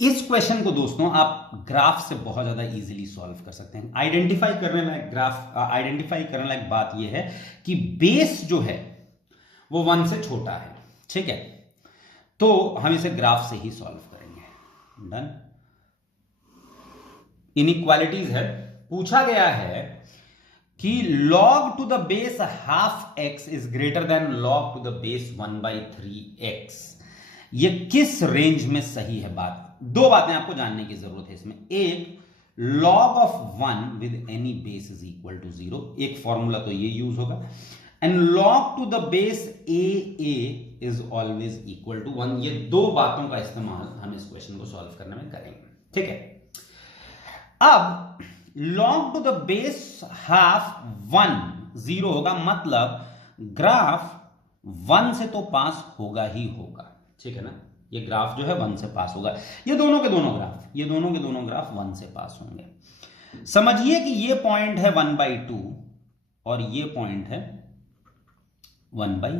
इस क्वेश्चन को दोस्तों आप ग्राफ से बहुत ज्यादा इजीली सॉल्व कर सकते हैं। आइडेंटिफाई करने लायक बात यह है कि बेस जो है वो 1 से छोटा है, ठीक है, तो हम इसे ग्राफ से ही सॉल्व करेंगे। डन। इनइक्वालिटीज है, पूछा गया है कि log to the base half x is greater than log to the base 1/3x, ये किस रेंज में सही है? दो बातें आपको जानने की जरूरत है इसमें। एक, log of 1 with any base is equal to 0, एक फॉर्मूला तो ये यूज होगा, and log to the base a is always equal to 1। ये दो बातों का इस्तेमाल हम इस क्वेश्चन को सॉल्व करने में करेंगे, ठीक है। अब log to the base half 1 0 होगा, मतलब ग्राफ 1 से तो पास होगा ही होगा, ठीक है ना। ये ग्राफ जो है 1 से पास होगा। ये दोनों के दोनों ग्राफ 1 से पास होंगे। समझिए कि ये पॉइंट है 1/2 और ये पॉइंट है 1/3,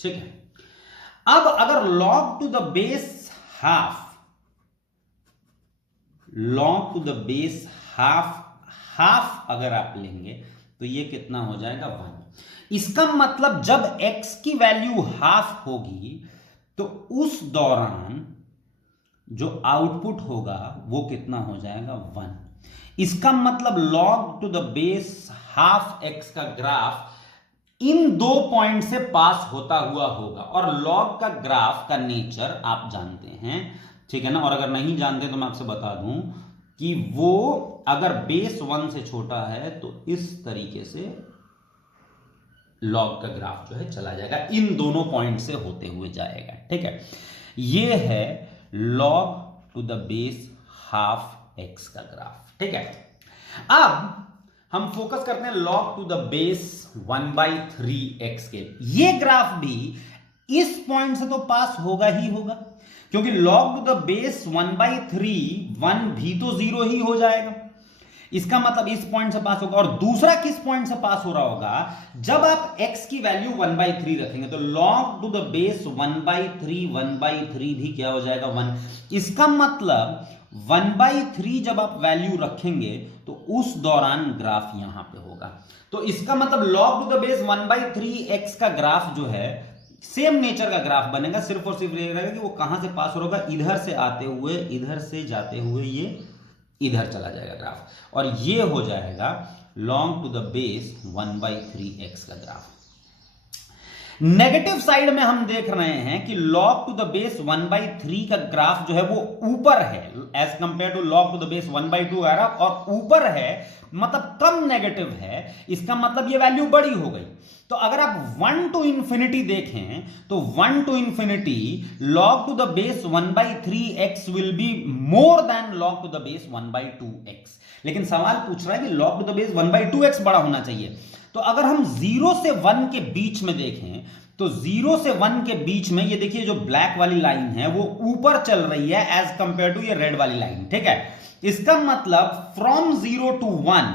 ठीक है। अब अगर log to the base half अगर आप लेंगे तो ये कितना हो जाएगा? 1। इसका मतलब जब x की वैल्यू हाफ होगी तो उस दौरान जो आउटपुट होगा वो कितना हो जाएगा? 1। इसका मतलब log to the base half x का ग्राफ इन दो पॉइंट से पास होता हुआ होगा। और log का ग्राफ का नेचर आप जानते हैं, ठीक है ना। और अगर नहीं जानते तो मैं आपसे बता दूं कि वो अगर बेस 1 से छोटा है तो इस तरीके से log का ग्राफ जो है चला जाएगा, इन दोनों पॉइंट से होते हुए जाएगा, ठीक है। ये है log to the base half x का ग्राफ, ठीक है। अब हम फोकस करते हैं log to the base 1/3x के। ये ग्राफ भी इस पॉइंट से तो पास होगा ही होगा, क्योंकि log टू द बेस 1/3 1 भी तो 0 ही हो जाएगा। इसका मतलब इस पॉइंट से पास होगा। और दूसरा किस पॉइंट से पास हो रहा होगा? जब आप x की वैल्यू 1/3 रखेंगे तो log टू द बेस 1/3 भी क्या हो जाएगा? 1। इसका मतलब 1/3 जब आप वैल्यू रखेंगे तो उस दौरान ग्राफ यहां पे होगा। तो इसका मतलब log to the base 1/3x का ग्राफ जो है सेम नेचर का ग्राफ बनेगा, सिर्फ और सिर्फ ये रहेगा कि वो कहां से पास हो रहा होगा? इधर से आते हुए, इधर से जाते हुए ये इधर चला जाएगा ग्राफ, और ये हो जाएगा log to the base 1/3x का ग्राफ। नेगेटिव साइड में हम देख रहे हैं कि log टू द बेस 1/3 का ग्राफ जो है वो ऊपर है as compare to log to the base 1/2 का ग्राफ, और ऊपर है मतलब कम नेगेटिव है। इसका मतलब ये वैल्यू बड़ी हो गई। तो अगर आप 1 to infinity देखें तो 1 to infinity log to the base 1/3x will be more than log to the base 1/2x। लेकिन सवाल पूछ रहा है कि log to the base 1/2x बड़ा होना चाहिए। तो अगर हम 0 से 1 के बीच में देखें तो 0 से 1 के बीच में ये देखिए जो ब्लैक वाली लाइन है वो ऊपर चल रही है एज कंपेयर टू ये रेड वाली लाइन, ठीक है। इसका मतलब from 0 to 1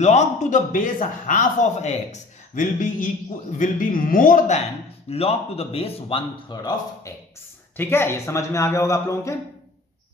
log to the base half of x will be more than log to the base 1/3 of x, ठीक है। ये समझ में आ गया होगा आप लोगों के।